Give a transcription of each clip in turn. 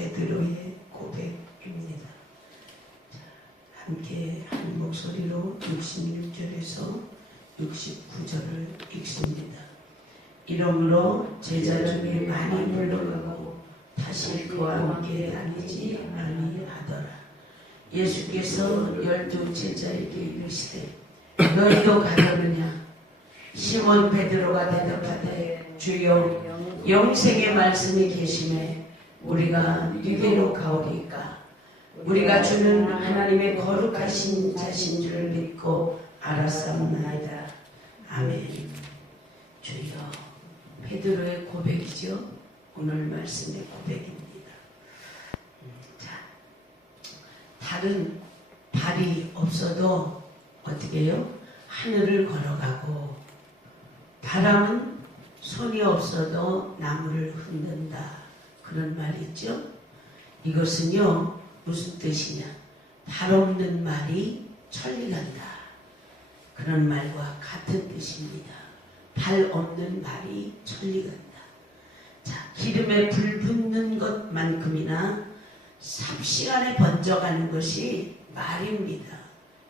베드로의 고백입니다. 함께 한 목소리로 66절에서 69절을 읽습니다. 이러므로 제자 중에 많이 물러가고 다시 그와 함께 다니지 아니하더라. 예수께서 12 제자에게 이르시되 너희도 가려느냐? 시몬 베드로가 대답하되 주여 영생의 말씀이 계시매 우리가 누구로 가오리까? 우리가 주는 하나님의 거룩하신 자신 줄을 믿고 알았사옵나이다. 아멘. 주여, 베드로의 고백이죠. 오늘 말씀의 고백입니다. 자, 달은 발이 없어도 어떻게 해요? 하늘을 걸어가고, 바람은 손이 없어도 나무를 흔든다. 그런 말이 있죠. 이것은요, 무슨 뜻이냐? 발 없는 말이 천리 간다. 그런 말과 같은 뜻입니다. 발 없는 말이 천리 간다. 자, 기름에 불 붙는 것만큼이나 삽시간에 번져가는 것이 말입니다.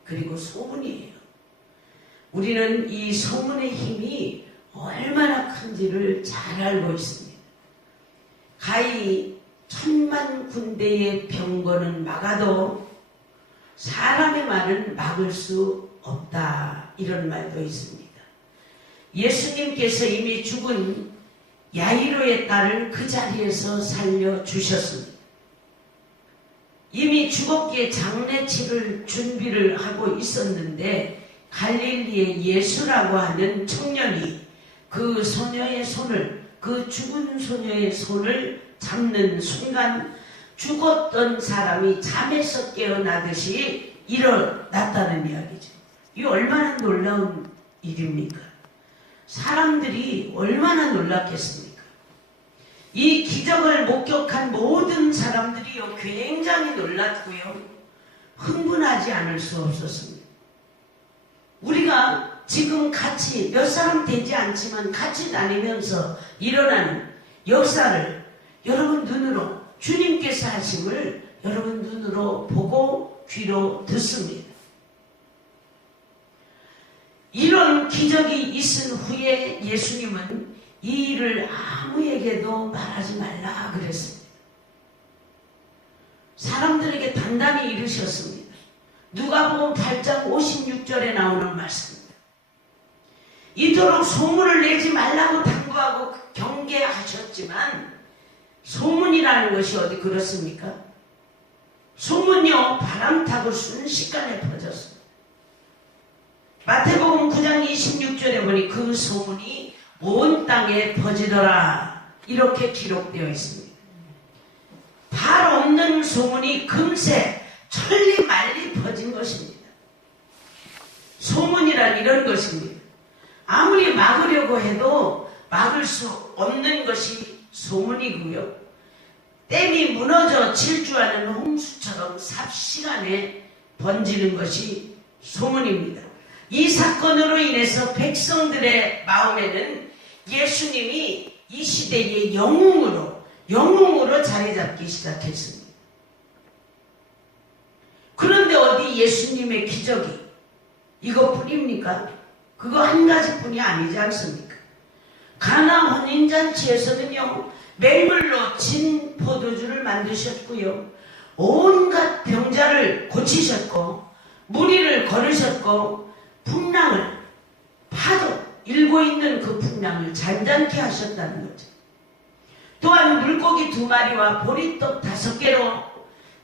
그리고 소문이에요. 우리는 이 소문의 힘이 얼마나 큰지를 잘 알고 있습니다. 가히 1000만 군대의 병거는 막아도 사람의 말은 막을 수 없다. 이런 말도 있습니다. 예수님께서 이미 죽은 야이로의 딸을 그 자리에서 살려주셨습니다. 이미 죽었기에 장례치를 준비를 하고 있었는데 갈릴리의 예수라고 하는 청년이 그 소녀의 손을, 그 죽은 소녀의 손을 잡는 순간 죽었던 사람이 잠에서 깨어나듯이 일어났다는 이야기죠. 이 얼마나 놀라운 일입니까? 사람들이 얼마나 놀랐겠습니까? 이 기적을 목격한 모든 사람들이요 굉장히 놀랐고요 흥분하지 않을 수 없었습니다. 우리가 지금 같이 몇 사람 되지 않지만 같이 다니면서 일어나는 역사를 여러분 눈으로 주님께서 하심을 여러분 눈으로 보고 귀로 듣습니다. 이런 기적이 있은 후에 예수님은 이 일을 아무에게도 말하지 말라 그랬습니다. 사람들에게 단단히 이르셨습니다. 누가복음 8장 56절에 나오는 말씀입니다. 이토록 소문을 내지 말라고 당부하고 경계하셨지만 소문이라는 것이 어디 그렇습니까? 소문요 바람 타고 순식간에 퍼졌습니다. 마태복음 9장 26절에 보니 그 소문이 온 땅에 퍼지더라 이렇게 기록되어 있습니다. 발 없는 소문이 금세 천리 말리 퍼진 것입니다. 소문이란 이런 것입니다. 아무리 막으려고 해도 막을 수 없는 것이 소문이고요. 댐이 무너져 질주하는 홍수처럼 삽시간에 번지는 것이 소문입니다. 이 사건으로 인해서 백성들의 마음에는 예수님이 이 시대의 영웅으로 자리 잡기 시작했습니다. 그런데 어디 예수님의 기적이 이것뿐입니까? 그거 한 가지뿐이 아니지 않습니까? 가나 혼인잔치에서는요 맹물로 진 포도주를 만드셨고요 온갖 병자를 고치셨고 무리를 걸으셨고 풍랑을 파도 일고 있는 그 풍랑을 잔잔케 하셨다는 거죠. 또한 물고기 2마리와 보리떡 5개로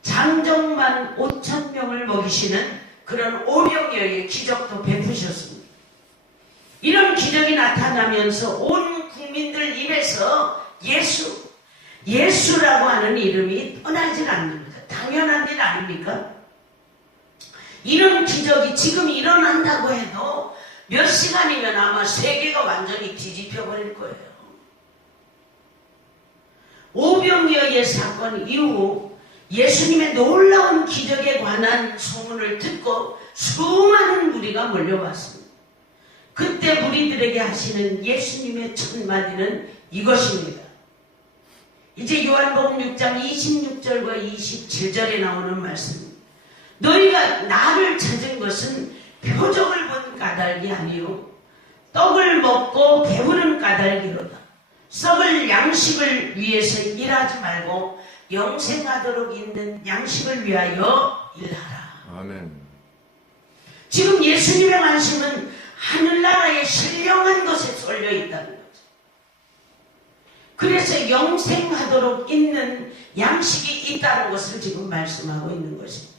장정만 5,000명을 먹이시는 그런 오병이어의 기적도 베푸셨습니다. 이런 기적이 나타나면서 온 국민들 입에서 예수라고 하는 이름이 떠나질 않습니다. 당연한 일 아닙니까? 이런 기적이 지금 일어난다고 해도 몇 시간이면 아마 세계가 완전히 뒤집혀 버릴 거예요. 오병이어의 사건 이후 예수님의 놀라운 기적에 관한 소문을 듣고 수많은 무리가 몰려왔습니다. 그때 무리들에게 하시는 예수님의 첫 마디는 이것입니다. 이제 요한복음 6장 26절과 27절에 나오는 말씀. 너희가 나를 찾은 것은 표적을 본 까닭이 아니요 떡을 먹고 배부른 까닭이로다. 썩을 양식을 위해서 일하지 말고 영생하도록 있는 양식을 위하여 일하라. 아멘. 지금 예수님의 관심은 하늘나라의 신령한 것에 쏠려 있다는 거죠. 그래서 영생하도록 있는 양식이 있다는 것을 지금 말씀하고 있는 것입니다.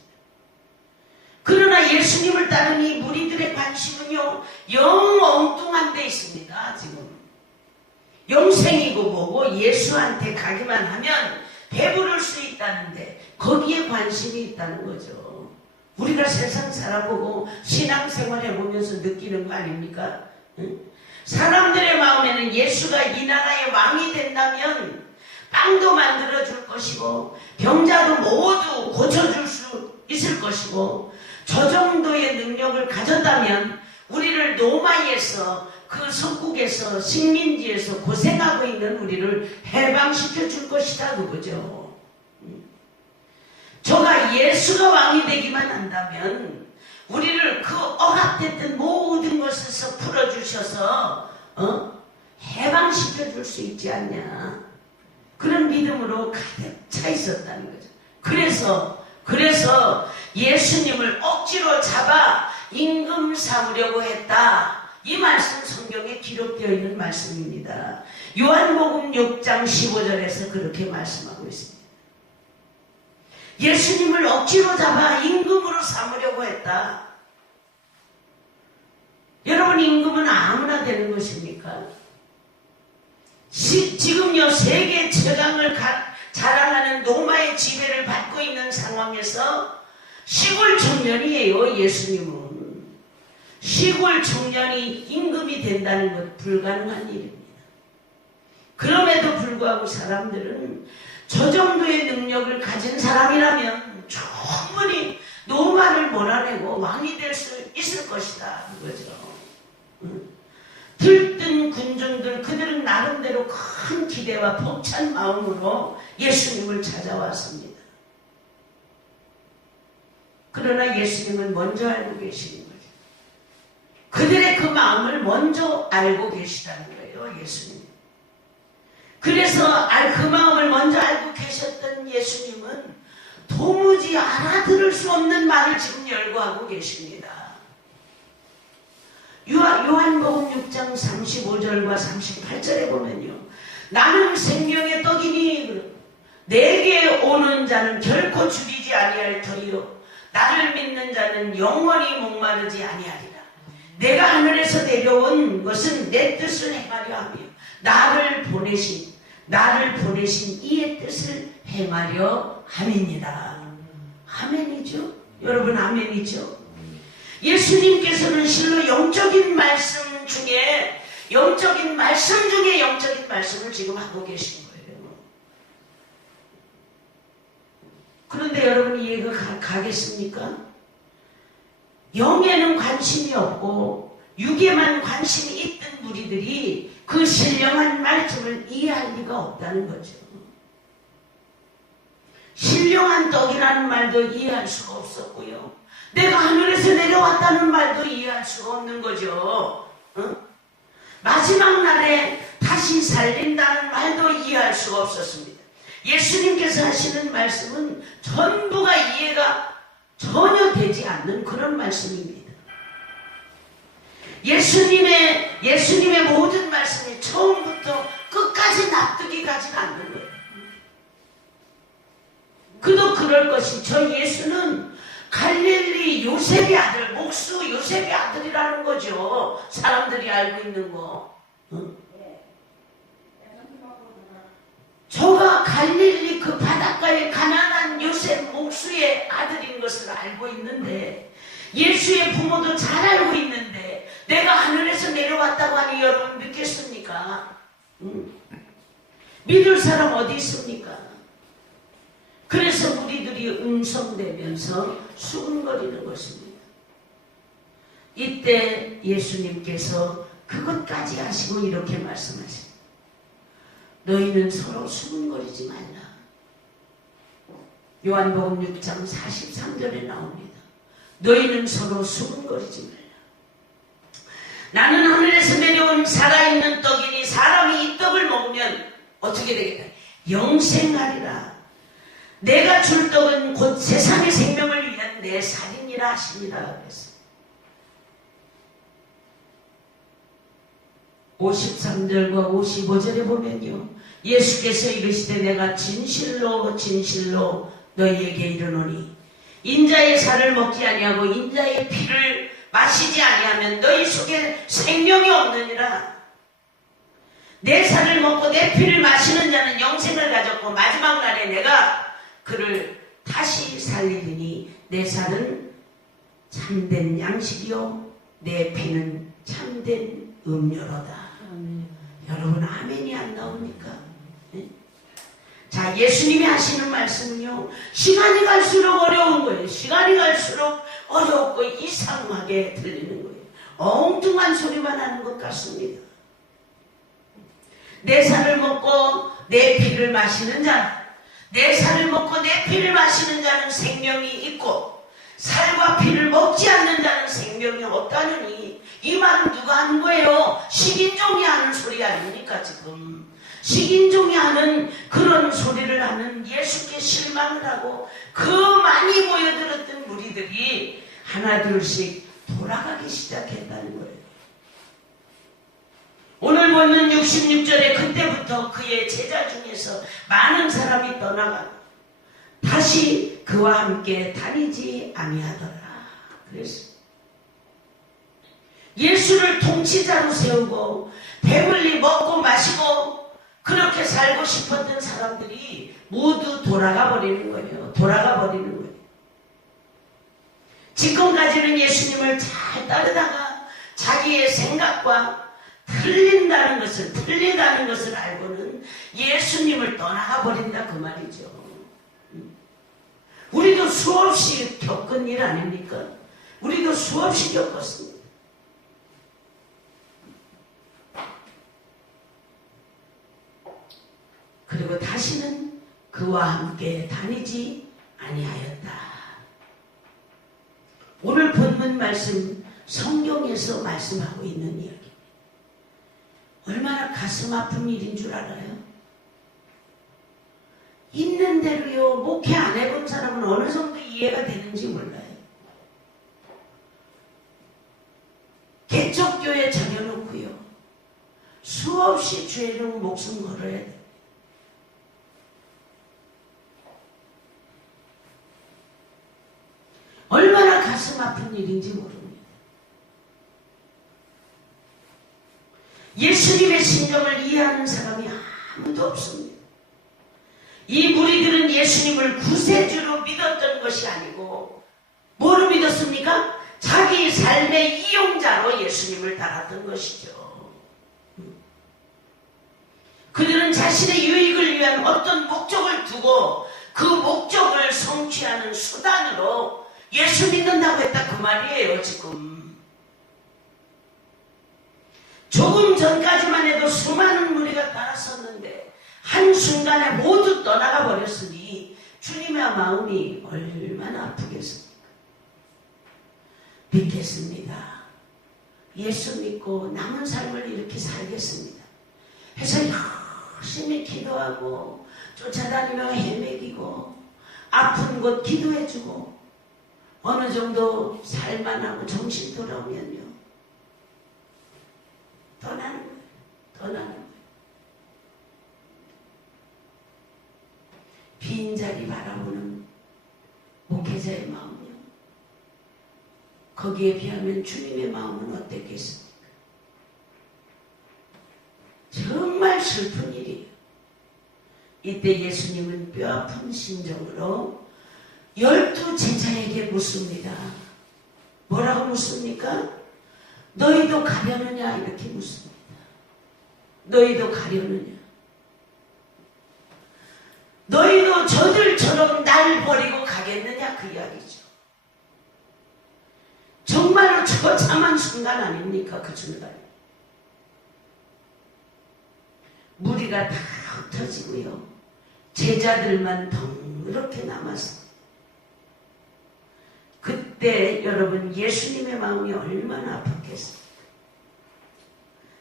그러나 예수님을 따르는 이 무리들의 관심은요, 영 엉뚱한 데 있습니다. 지금 영생이고 뭐고 예수한테 가기만 하면 배부를 수 있다는데 거기에 관심이 있다는 거죠. 우리가 세상 살아보고 신앙생활 해보면서 느끼는 거 아닙니까? 응? 사람들의 마음에는 예수가 이 나라의 왕이 된다면 빵도 만들어줄 것이고 병자도 모두 고쳐줄 수 있을 것이고 저 정도의 능력을 가졌다면 우리를 노마에서 그 석국에서 식민지에서 고생하고 있는 우리를 해방시켜 줄 것이다 그거죠. 저가 예수가 왕이 되기만 한다면 우리를 그 억압됐던 모든 것에서 풀어주셔서 해방시켜 줄 수 있지 않냐. 그런 믿음으로 가득 차 있었다는 거죠. 그래서 예수님을 억지로 잡아 임금 삼으려고 했다. 이 말씀 성경에 기록되어 있는 말씀입니다. 요한복음 6장 15절에서 그렇게 말씀하고 있습니다. 예수님을 억지로 잡아 임금으로 삼으려고 했다. 여러분, 임금은 아무나 되는 것입니까? 지금요 세계 최강을 자랑하는 로마의 지배를 받고 있는 상황에서 시골 청년이에요. 예수님은 시골 청년이 임금이 된다는 것 불가능한 일입니다. 그럼에도 불구하고 사람들은 저 정도의 능력을 가진 사람이라면 충분히 로마를 몰아내고 왕이 될 수 있을 것이다 그거죠. 들뜬 군중들, 그들은 나름대로 큰 기대와 벅찬 마음으로 예수님을 찾아왔습니다. 그러나 예수님은 먼저 알고 계시는 거죠. 그들의 그 마음을 먼저 알고 계시다는 거예요, 예수님. 그래서 그 마음을 먼저 알고 계셨던 예수님은 도무지 알아들을 수 없는 말을 지금 열거하고 계십니다. 요한복음 6장 35절과 38절에 보면요, 나는 생명의 떡이니 내게 오는 자는 결코 죽이지 아니할 터이요 나를 믿는 자는 영원히 목마르지 아니하리라. 내가 하늘에서 내려온 것은 내 뜻을 행하려 하며 나를 보내신 이의 뜻을 행하려 함입니다. 아멘이죠? 여러분, 아멘이죠? 예수님께서는 실로 영적인 말씀 중에 영적인 말씀을 지금 하고 계신 거예요. 그런데 여러분, 이해가 가겠습니까? 영에는 관심이 없고 육에만 관심이 있던 무리들이 그 신령한 말씀을 이해할 리가 없다는 거죠. 신령한 떡이라는 말도 이해할 수가 없었고요. 내가 하늘에서 내려왔다는 말도 이해할 수가 없는 거죠. 마지막 날에 다시 살린다는 말도 이해할 수가 없었습니다. 예수님께서 하시는 말씀은 전부가 이해가 전혀 되지 않는 그런 말씀입니다. 예수님의 모든 말씀이 처음부터 끝까지 납득이 가지 않는 거예요. 그도 그럴 것이, 저 예수는 갈릴리 요셉의 아들, 목수 요셉의 아들이라는 거죠. 사람들이 알고 있는 거. 저가 갈릴리 그 바닷가에 가난한 요셉 목수의 아들인 것을 알고 있는데, 예수의 부모도 잘 알고 있는데 내가 하늘에서 내려왔다고 하니 여러분 믿겠습니까? 믿을 사람 어디 있습니까? 그래서 무리들이 웅성대면서 수군거리는 것입니다. 이때 예수님께서 그것까지 하시고 이렇게 말씀하십니다. 너희는 서로 수군거리지 말라. 요한복음 6장 43절에 나옵니다. 너희는 서로 수군거리지 말라. 나는 하늘에서 내려온 살아있는 떡이니 사람이 이 떡을 먹으면 어떻게 되겠다? 영생하리라. 내가 줄 떡은 곧 세상의 생명을 위한 내 살이니라 하시니라 그랬어요. 53절과 55절에 보면요, 예수께서 이르시되 내가 진실로 진실로 너희에게 이르노니 인자의 살을 먹지 아니하고 인자의 피를 마시지 아니하면 너희 속에 생명이 없느니라. 내 살을 먹고 내 피를 마시는 자는 영생을 가졌고 마지막 날에 내가 그를 다시 살리리니 내 살은 참된 양식이요 내 피는 참된 음료로다. 여러분 아멘이 안 나옵니까? 네? 자, 예수님이 하시는 말씀은요, 시간이 갈수록 어려운 거예요. 시간이 갈수록 어렵고 이상하게 들리는 거예요. 엉뚱한 소리만 하는 것 같습니다. 내 살을 먹고 내 피를 마시는 자, 내 살을 먹고 내 피를 마시는 자는 생명이 있고 살과 피를 먹지 않는 자는 생명이 없다느니, 이 말은 누가 하는 거예요? 식인종이 하는 소리 아닙니까 지금? 식인종이 하는 그런 소리를 하는 예수께 실망을 하고 그 많이 모여들었던 무리들이 하나둘씩 돌아가기 시작했다는 거예요. 오늘 보는 66절에 그때부터 그의 제자 중에서 많은 사람이 떠나가고 다시 그와 함께 다니지 아니하더라. 그래서 예수를 통치자로 세우고 배불리 먹고 마시고 그렇게 살고 싶었던 사람들이 모두 돌아가 버리는 거예요. 돌아가 버리는 거예요. 지금까지는 예수님을 잘 따르다가 자기의 생각과 틀린다는 것을 알고는 예수님을 떠나가 버린다 그 말이죠. 우리도 수없이 겪은 일 아닙니까? 우리도 수없이 겪었습니다. 그리고 다시는 그와 함께 다니지 아니하였다. 오늘 본문 말씀 성경에서 말씀하고 있는 이야기. 얼마나 가슴 아픈 일인 줄 알아요? 있는 대로요, 목회 안 해본 사람은 어느 정도 이해가 되는지 몰라요. 개척교회 차려놓고요, 수없이 죄로 목숨 걸어야 돼요. 얼마나 가슴 아픈 일인지 모릅니다. 예수님의 신정을 이해하는 사람이 아무도 없습니다. 이 무리들은 예수님을 구세주로 믿었던 것이 아니고 뭐로 믿었습니까? 자기 삶의 이용자로 예수님을 따랐던 것이죠. 그들은 자신의 유익을 위한 어떤 목적을 두고 그 목적을 성취하는 수단으로 예수 믿는다고 했다 그 말이에요. 지금 조금 전까지만 해도 수많은 무리가 따랐었는데 한순간에 모두 떠나가 버렸으니 주님의 마음이 얼마나 아프겠습니까? 믿겠습니다. 예수 믿고 남은 삶을 이렇게 살겠습니다 해서 열심히 기도하고 쫓아다니며 헤매기고 아픈 곳 기도해주고 어느 정도 살만하고 정신 돌아오면요, 떠나는 거예요. 떠나는 거예요. 빈자리 바라보는 목회자의 마음이요, 거기에 비하면 주님의 마음은 어땠겠습니까? 정말 슬픈 일이에요. 이때 예수님은 뼈아픈 심정으로 12 제자에게 묻습니다. 뭐라고 묻습니까? 너희도 가려느냐? 이렇게 묻습니다. 너희도 가려느냐? 너희도 저들처럼 날 버리고 가겠느냐? 그 이야기죠. 정말로 처참한 순간 아닙니까? 그 순간. 무리가 다 흩어지고요. 제자들만 덩그렇게 남았습니다. 그때 여러분 예수님의 마음이 얼마나 아팠겠습니까?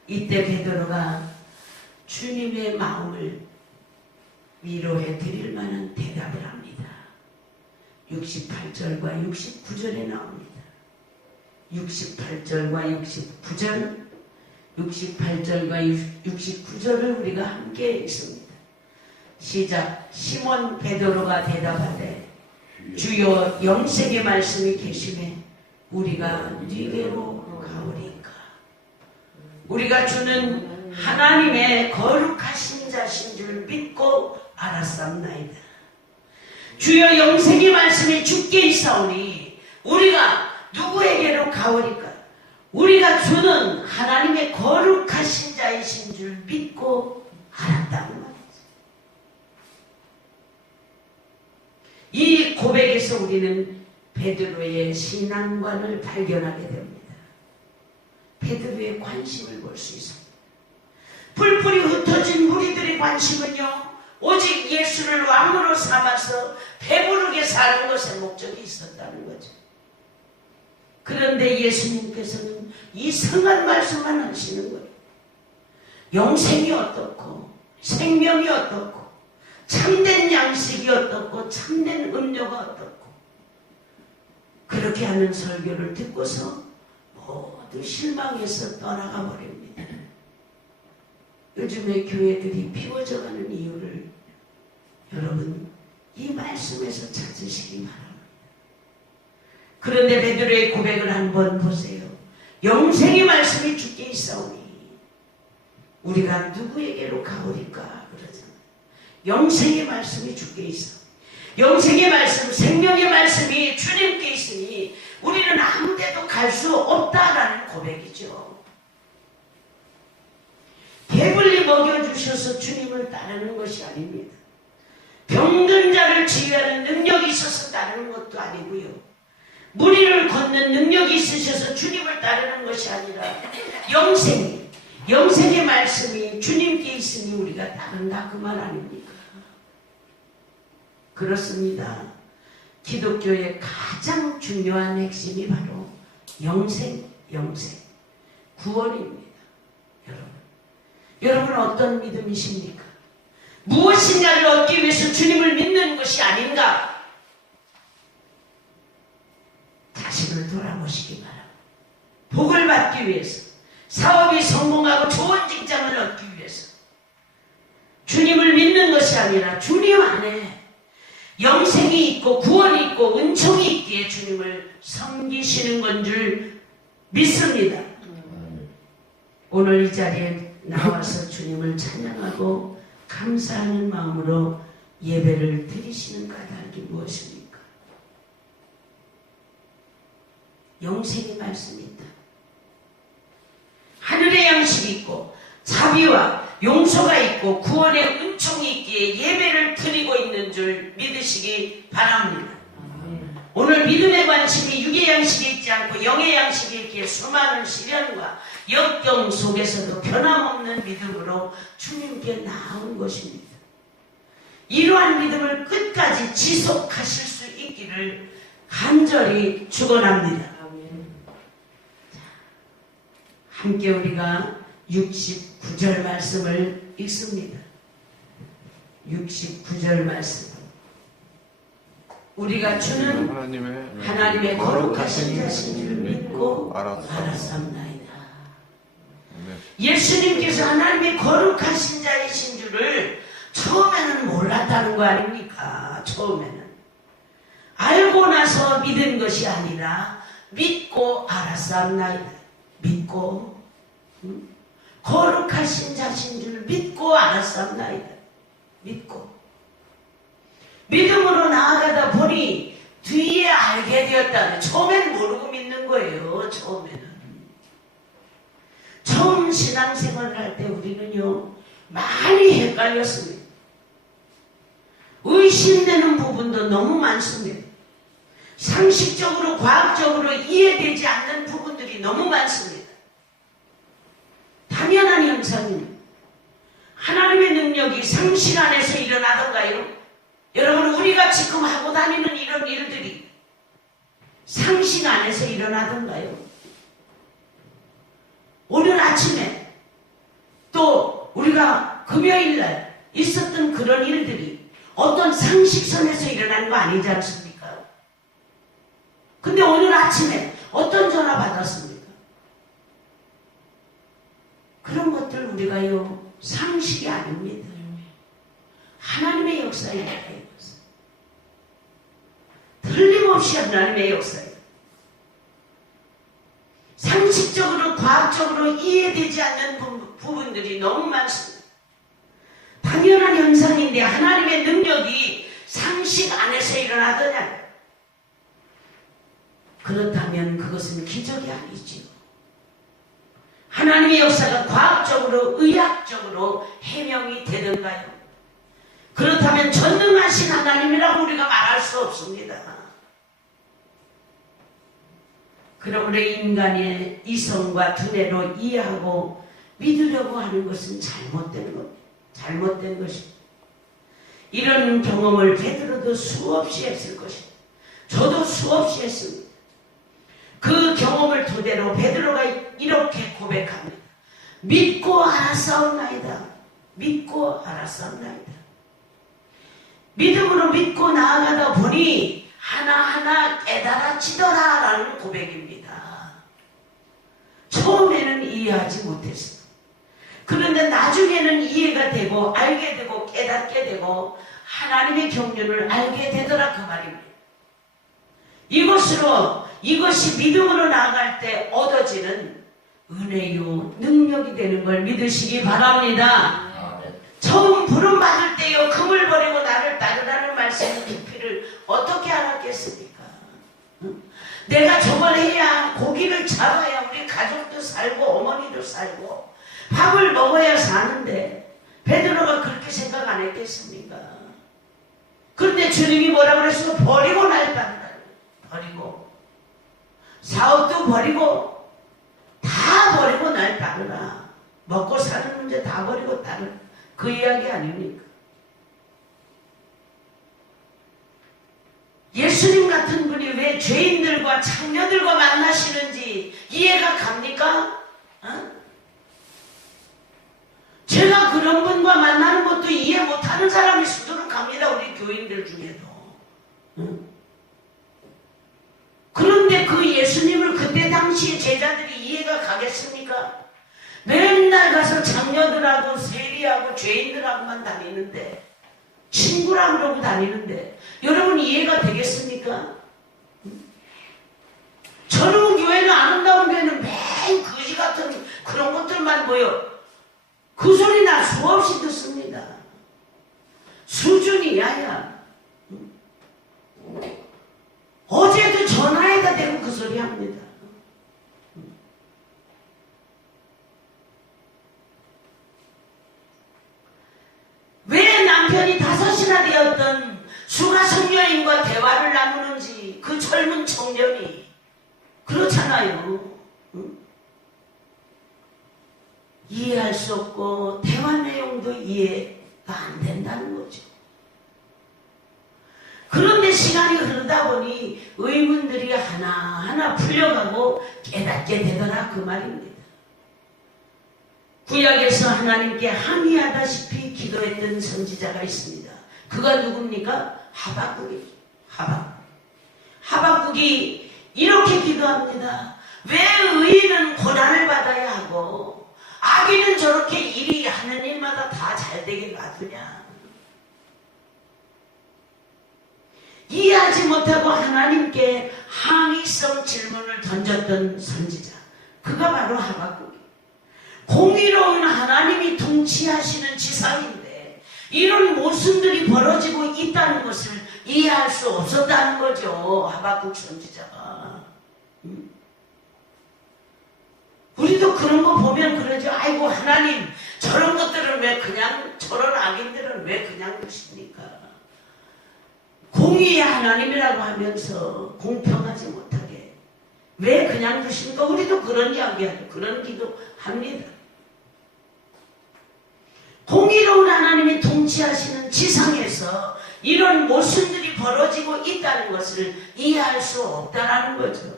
이때 베드로가 주님의 마음을 위로해 드릴 만한 대답을 합니다. 68절과 69절에 나옵니다. 68절과 69절, 68절과 69절을 우리가 함께 읽습니다. 시작. 시몬 베드로가 대답하되 주여 영생의 말씀이 계시매 우리가 네게로 가오리까. 우리가 주는 하나님의 거룩하신 자신 줄 믿고 알았사옵나이다. 주여 영생의 말씀이 주께 있사오니 우리가 누구에게로 가오리까. 우리가 주는 하나님의 거룩하신 자이신 줄 믿고 알았다고 말이죠. 이 고백에서 우리는 베드로의 신앙관을 발견하게 됩니다. 베드로의 관심을 볼 수 있습니다. 뿔뿔이 흩어진 무리들의 관심은요, 오직 예수를 왕으로 삼아서 배부르게 사는 것에 목적이 있었다는 거죠. 그런데 예수님께서는 이상한 말씀만 하시는 거예요. 영생이 어떻고 생명이 어떻고 참된 양식이 어떻고 참된 음료가 어떻고, 그렇게 하는 설교를 듣고서 모두 실망해서 떠나가 버립니다. 요즘에 교회들이 비워져가는 이유를 여러분 이 말씀에서 찾으시기 바랍니다. 그런데 베드로의 고백을 한번 보세요. 영생의 말씀이 주께 있사오니 우리가 누구에게로 가오리까 그러잖아요. 영생의 말씀이 주께 있어. 영생의 말씀, 생명의 말씀이 주님께 있으니 우리는 아무 데도 갈 수 없다라는 고백이죠. 배불리 먹여주셔서 주님을 따르는 것이 아닙니다. 병든 자를 치유하는 능력이 있어서 따르는 것도 아니고요. 무리를 걷는 능력이 있으셔서 주님을 따르는 것이 아니라 영생의 말씀이 주님께 있으니 우리가 따른다 그 말 아닙니까? 그렇습니다. 기독교의 가장 중요한 핵심이 바로 영생, 구원입니다. 여러분 어떤 믿음이십니까? 무엇인가를 얻기 위해서 주님을 믿는 것이 아닌가? 자신을 돌아보시기 바랍니다. 복을 받기 위해서, 사업이 성공하고 좋은 직장을 얻기 위해서 주님을 믿는 것이 아니라 주님 안에 영생이 있고 구원이 있고 은총이 있기에 주님을 섬기시는 건 줄 믿습니다. 오늘 이 자리에 나와서 주님을 찬양하고 감사하는 마음으로 예배를 드리시는 까닭이 무엇입니까? 영생의 말씀이 있다. 하늘의 양식이 있고 자비와 용서가 있고 구원의 은총이 있기에 예배를 드리고 있는 줄 믿으시기 바랍니다. 오늘 믿음의 관심이 육의 양식에 있지 않고 영의 양식에 있기에 수많은 시련과 역경 속에서도 변함없는 믿음으로 주님께 나아온 것입니다. 이러한 믿음을 끝까지 지속하실 수 있기를 간절히 축원합니다. 함께 우리가 69절 말씀을 읽습니다. 69절 말씀. 우리가 주는 하나님의 거룩하신 자신 줄 믿고 알았사옵나이다. 예수님께서 하나님의 거룩하신 자이신 줄을 처음에는 몰랐다는 거 아닙니까? 처음에는. 알고 나서 믿은 것이 아니라 믿고 알았사옵나이다. 믿고 거룩하신 자신 줄 믿고 알았사옵나이다. 믿고 믿음으로 나아가다 보니 뒤에 알게 되었다는. 처음에는 모르고 믿는 거예요. 처음 신앙생활을 할 때 우리는요 많이 헷갈렸습니다. 의심되는 부분도 너무 많습니다. 상식적으로 과학적으로 이해되지 않는 부분들이 너무 많습니다. 당연한 현상입니다. 하나님의 능력이 상식 안에서 일어나던가요? 여러분, 우리가 지금 하고 다니는 이런 일들이 상식 안에서 일어나던가요? 오늘 아침에 또 우리가 금요일날 있었던 그런 일들이 어떤 상식선에서 일어나는 거 아니지 않습니까? 근데 오늘 아침에 어떤 전화 받았습니까? 그런 것들 우리가요, 상식이 아닙니다. 하나님의 역사입니다. 틀림없이 하나님의 역사예요. 상식적으로, 과학적으로 이해되지 않는 부분들이 너무 많습니다. 당연한 현상인데 하나님의 능력이 상식 안에서 일어나더냐? 그렇다면 그것은 기적이 아니지요. 하나님의 역사가 과학적으로, 의학적으로 해명이 되던가요? 그렇다면 전능하신 하나님이라고 우리가 말할 수 없습니다. 그러므로 인간의 이성과 두뇌로 이해하고 믿으려고 하는 것은 잘못된 겁니다. 잘못된 것입니다. 이런 경험을 베드로도 수없이 했을 것입니다. 저도 수없이 했습니다. 그 경험을 토대로 베드로가 이렇게 고백합니다. 믿고 알았사옵나이다. 믿고 알았사옵나이다. 믿음으로 믿고 나아가다 보니 하나하나 깨달아지더라 라는 고백입니다. 처음에는 이해하지 못했습니다. 그런데 나중에는 이해가 되고 알게 되고 깨닫게 되고 하나님의 경륜을 알게 되더라 그 말입니다. 이것이 믿음으로 나아갈 때 얻어지는 은혜요 능력이 되는 걸 믿으시기 바랍니다. 처음 부름 받을 때요 금을 버리고 나를 따르라는 말씀의 깊이를 어떻게 알았겠습니까? 내가 저걸 해야 고기를 잡아야 우리 가족도 살고 어머니도 살고 밥을 먹어야 사는데 베드로가 그렇게 생각 안 했겠습니까? 그런데 주님이 뭐라 그랬어? 버리고 날 따르라. 버리고 사업도 버리고 다 버리고 날 따르라. 먹고 사는 문제 다 버리고 따르라. 그 이야기 아닙니까? 예수님 같은 분이 왜 죄인들과 창녀들과 만나시는지 이해가 갑니까? 제가 그런 분과 만나는 것도 이해 못하는 사람이 수두룩합니다. 우리 교인들 중에도. 그런데 그 예수님을 그때 당시에 제자들이 이해가 가겠습니까? 맨날 가서 장녀들하고 세리하고 죄인들하고만 다니는데 친구라 그러고 다니는데 여러분 이해가 되겠습니까? 저런 교회는 아름다운 교회는 매일 거지 같은 그런 것들만 보여. 그 소리 나 수없이 듣습니다. 수준이 야야. 어제도 전화에다 대고 그 소리 합니다. 왜 남편이 5이나 되었던 수가성녀인과 대화를 나누는지 그 젊은 청년이 그렇잖아요. 이해할 수 없고 대화 내용도 이해가 안 된다는 거죠. 그런데 시간이 흐르다 보니 의문들이 하나하나 풀려가고 깨닫게 되더라 그 말입니다. 구약에서 하나님께 항의하다시피 기도했던 선지자가 있습니다. 그가 누굽니까? 하박국이죠. 하박국이 이렇게 기도합니다. 왜 의인은 고난을 받아야 하고 악인은 저렇게 일이 하는 일마다 다 잘되게 놔두냐. 이해하지 못하고 하나님께 항의성 질문을 던졌던 선지자, 그가 바로 하박국이에요. 공의로운 하나님이 통치하시는 지상인데 이런 모순들이 벌어지고 있다는 것을 이해할 수 없었다는 거죠. 하박국 선지자가. 우리도 그런 거 보면 그러죠. 아이고 하나님 저런 것들은 왜 그냥, 저런 악인들은 왜 그냥 두십니까? 공의의 하나님이라고 하면서 공평하지 못하게 왜 그냥 두십니까? 우리도 그런 이야기하고 그런 기도 합니다. 공의로운 놀라운 하나님이 통치하시는 지상에서 이런 모순들이 벌어지고 있다는 것을 이해할 수 없다라는 거죠.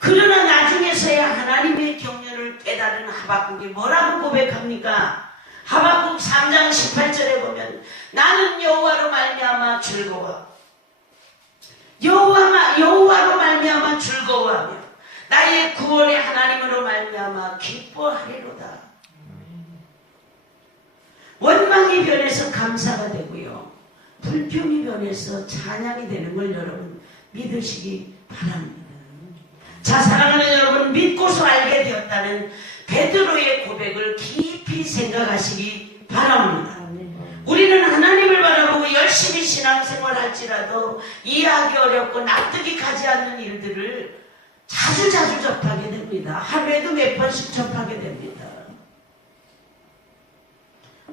그러나 나중에서야 하나님의 경륜을 깨달은 하박국이 뭐라고 고백합니까? 하박국 3장 18절에 보면 나는 여호와로 말미암아 즐거워 여호와로 말미암아 즐거워하며 나의 구원의 하나님으로 말미암아 기뻐하리로다. 원망이 변해서 감사가 되고요, 불평이 변해서 찬양이 되는 걸 여러분 믿으시기 바랍니다. 자, 사랑하는 여러분, 믿고서 알게 되었다는 베드로의 고백을 깊이 생각하시기 바랍니다. 우리는 하나님을 바라보고 열심히 신앙생활할지라도 이해하기 어렵고 납득이 가지 않는 일들을 자주 접하게 됩니다. 하루에도 몇 번씩 접하게 됩니다.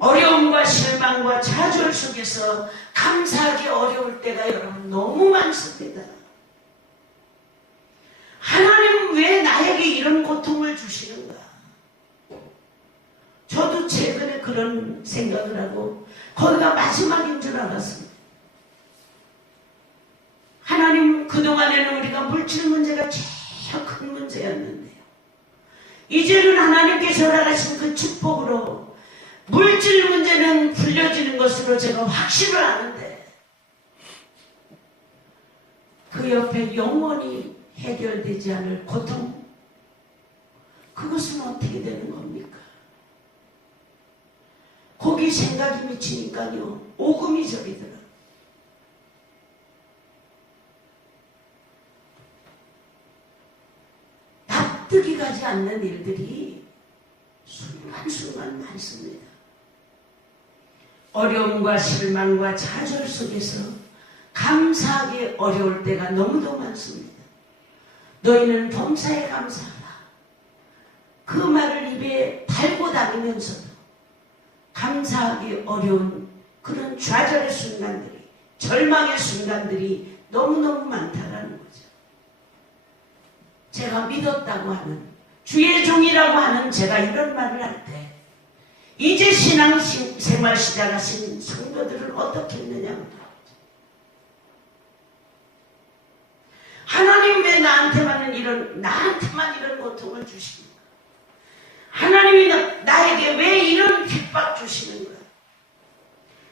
어려움과 실망과 좌절 속에서 감사하기 어려울 때가 여러분 너무 많습니다. 하나님은 왜 나에게 이런 고통을 주시는가? 저도 최근에 그런 생각을 하고 거기가 마지막인 줄 알았습니다. 하나님, 그동안에는 우리가 물질 문제가 제일 큰 문제였는데요, 이제는 하나님께서 허락하신 그 축복으로 물질 문제는 풀려지는 것으로 제가 확신을 하는데 그 옆에 영원히 해결되지 않을 고통, 그것은 어떻게 되는 겁니까? 거기 생각이 미치니까요, 오금이 저리더라. 납득이 가지 않는 일들이 순간순간 많습니다. 어려움과 실망과 좌절 속에서 감사하기 어려울 때가 너무도 많습니다. 너희는 범사에 감사하라. 그 말을 입에 달고 다니면서도 감사하기 어려운 그런 좌절의 순간들이, 절망의 순간들이 너무너무 많다라는 거죠. 제가 믿었다고 하는, 주의 종이라고 하는 제가 이런 말을 할 때 이제 신앙생활 시작하신 성도들은 어떻게 했느냐? 하나님 왜 나한테만 이런 고통을 주십니까? 하나님이 나에게 왜 이런 핍박 주시는 거야?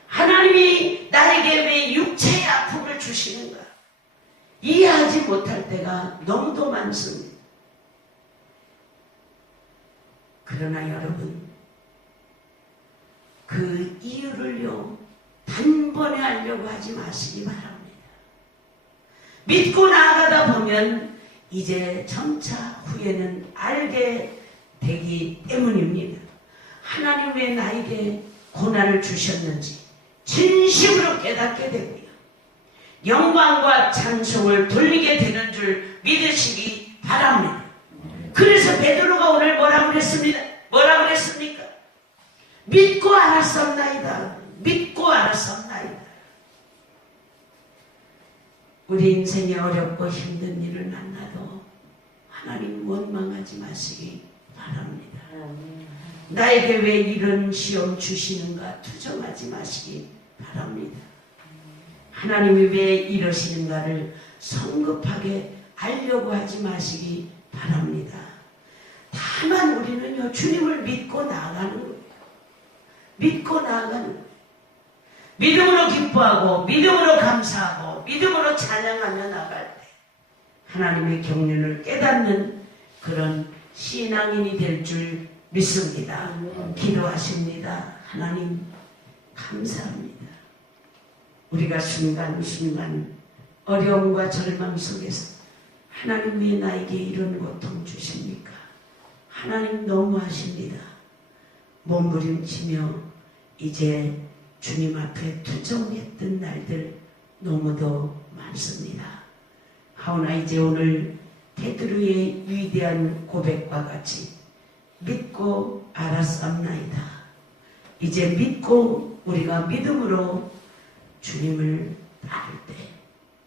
하나님이 나에게 왜 육체의 아픔을 주시는가? 이해하지 못할 때가 너무도 많습니다. 그러나 여러분, 그 이유를요, 단번에 알려고 하지 마시기 바랍니다. 믿고 나아가다 보면 이제 점차 후에는 알게 되기 때문입니다. 하나님 왜 나에게 고난을 주셨는지 진심으로 깨닫게 되고요, 영광과 찬송을 돌리게 되는 줄 믿으시기 바랍니다. 그래서 베드로가 오늘 뭐라고 그랬습니까? 믿고 알았었나이다. 믿고 알았었나이다. 우리 인생에 어렵고 힘든 일을 만나도 하나님 원망하지 마시기 바랍니다. 나에게 왜 이런 시험 주시는가 투정하지 마시기 바랍니다. 하나님이 왜 이러시는가를 성급하게 알려고 하지 마시기 바랍니다. 다만 우리는요, 주님을 믿고 나아가는 거예요. 믿고 나아가는 거예요. 믿음으로 기뻐하고 믿음으로 감사하고 믿음으로 찬양하며 나갈 때 하나님의 경륜을 깨닫는 그런 신앙인이 될 줄 믿습니다. 기도하십니다. 하나님 감사합니다. 우리가 순간순간 어려움과 절망 속에서 하나님 왜 나에게 이런 고통 주십니까? 하나님 너무하십니다. 몸부림치며 이제 주님 앞에 투정했던 날들 너무도 많습니다. 하오나 이제 오늘 베드로의 위대한 고백과 같이 믿고 알았사옵나이다. 이제 믿고 우리가 믿음으로 주님을 따를 때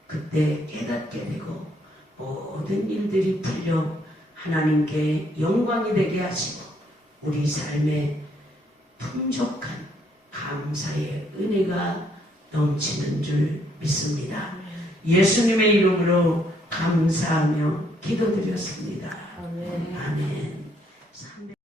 그때 깨닫게 되고 모든 일들이 풀려 하나님께 영광이 되게 하시고 우리 삶에 풍족한 감사의 은혜가 넘치는 줄 믿습니다. 예수님의 이름으로 감사하며 기도드렸습니다. 아멘.